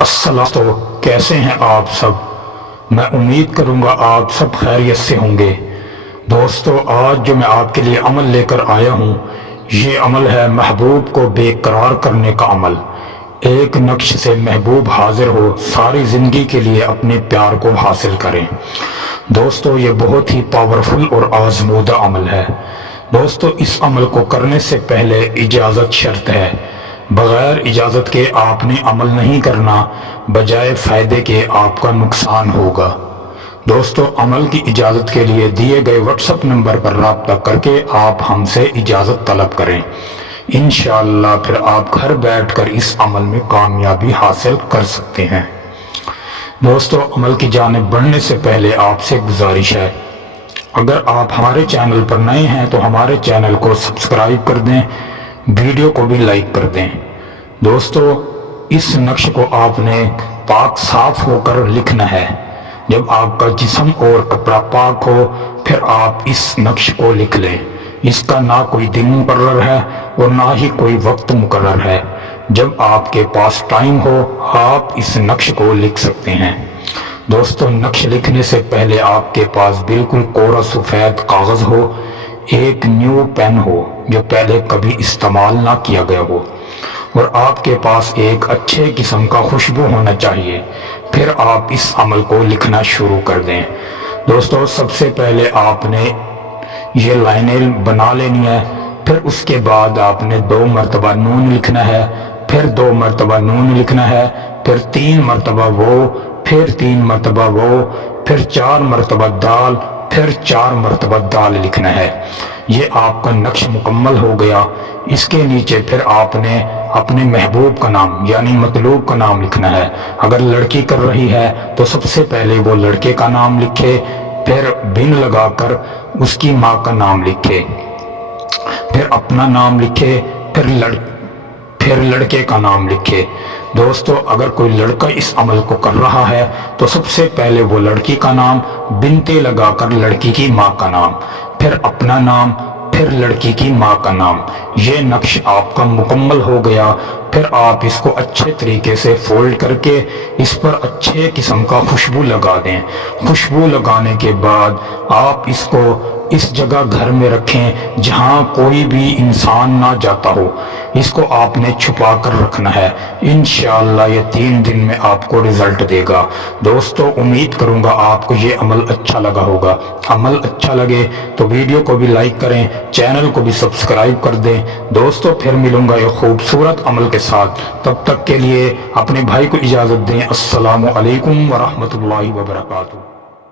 السلام تو کیسے ہیں آپ سب؟ میں امید کروں گا آپ سب خیریت سے ہوں گے۔ دوستو، آج جو میں آپ کے لیے عمل لے کر آیا ہوں، یہ عمل ہے محبوب کو بے قرار کرنے کا عمل۔ ایک نقش سے محبوب حاضر ہو، ساری زندگی کے لیے اپنے پیار کو حاصل کریں۔ دوستو، یہ بہت ہی پاورفل اور آزمودہ عمل ہے۔ دوستو، اس عمل کو کرنے سے پہلے اجازت شرط ہے۔ بغیر اجازت کے آپ نے عمل نہیں کرنا، بجائے فائدے کے آپ کا نقصان ہوگا۔ دوستو، عمل کی اجازت کے لیے دیے گئے واٹس ایپ نمبر پر رابطہ کر کے آپ ہم سے اجازت طلب کریں۔ انشاءاللہ پھر آپ گھر بیٹھ کر اس عمل میں کامیابی حاصل کر سکتے ہیں۔ دوستو، عمل کی جانب بڑھنے سے پہلے آپ سے گزارش ہے، اگر آپ ہمارے چینل پر نئے ہیں تو ہمارے چینل کو سبسکرائب کر دیں، ویڈیو کو بھی لائک کر دیں۔ دوستو، اس نقش کو آپ نے پاک صاف ہو کر لکھنا ہے۔ جب آپ کا جسم اور کپڑا پاک ہو، پھر آپ اس نقش کو لکھ لیں۔ اس کا نہ کوئی دن مقرر ہے اور نہ ہی کوئی وقت مقرر ہے۔ جب آپ کے پاس ٹائم ہو، آپ اس نقش کو لکھ سکتے ہیں۔ دوستو، نقش لکھنے سے پہلے آپ کے پاس بالکل کوڑا سفید کاغذ ہو، ایک نیو پین ہو جو پہلے کبھی استعمال نہ کیا گیا ہو، اور آپ کے پاس ایک اچھے قسم کا خوشبو ہونا چاہیے۔ پھر آپ اس عمل کو لکھنا شروع کر دیں۔ دوستو، سب سے پہلے آپ نے یہ لائنیں بنا لینی ہے، پھر اس کے بعد آپ نے 2 مرتبہ نون لکھنا ہے، پھر 2 مرتبہ نون لکھنا ہے، پھر 3 مرتبہ وہ، پھر 3 مرتبہ وہ، پھر 4 مرتبہ دال، پھر 4 مرتبہ دال لکھنا ہے۔ یہ آپ کا نقش مکمل ہو گیا۔ اس کے نیچے پھر آپ نے اپنے محبوب کا نام یعنی مطلوب کا نام لکھنا ہے۔ اگر لڑکی کر رہی ہے تو سب سے پہلے وہ لڑکے کا نام لکھے، پھر بن لگا کر اس کی ماں کا نام لکھے، پھر اپنا نام لکھے، پھر لڑکے کا نام لکھے۔ دوستو، اگر کوئی لڑکا اس عمل کو کر رہا ہے تو سب سے پہلے وہ لڑکی کا نام، بنتے لگا کر لڑکی کی ماں کا نام، پھر اپنا نام، پھر لڑکی کی ماں کا نام۔ یہ نقش آپ کا مکمل ہو گیا۔ پھر آپ اس کو اچھے طریقے سے فولڈ کر کے اس پر اچھے قسم کا خوشبو لگا دیں۔ خوشبو لگانے کے بعد آپ اس کو اس جگہ گھر میں رکھیں جہاں کوئی بھی انسان نہ جاتا ہو۔ اس کو آپ نے چھپا کر رکھنا ہے۔ انشاءاللہ یہ 3 دن میں آپ کو رزلٹ دے گا۔ دوستو، امید کروں گا آپ کو یہ عمل اچھا لگا ہوگا۔ عمل اچھا لگے تو ویڈیو کو بھی لائک کریں، چینل کو بھی سبسکرائب کر دیں۔ دوستو، پھر ملوں گا ایک خوبصورت عمل کے ساتھ۔ تب تک کے لیے اپنے بھائی کو اجازت دیں۔ السلام علیکم ورحمۃ اللہ وبرکاتہ۔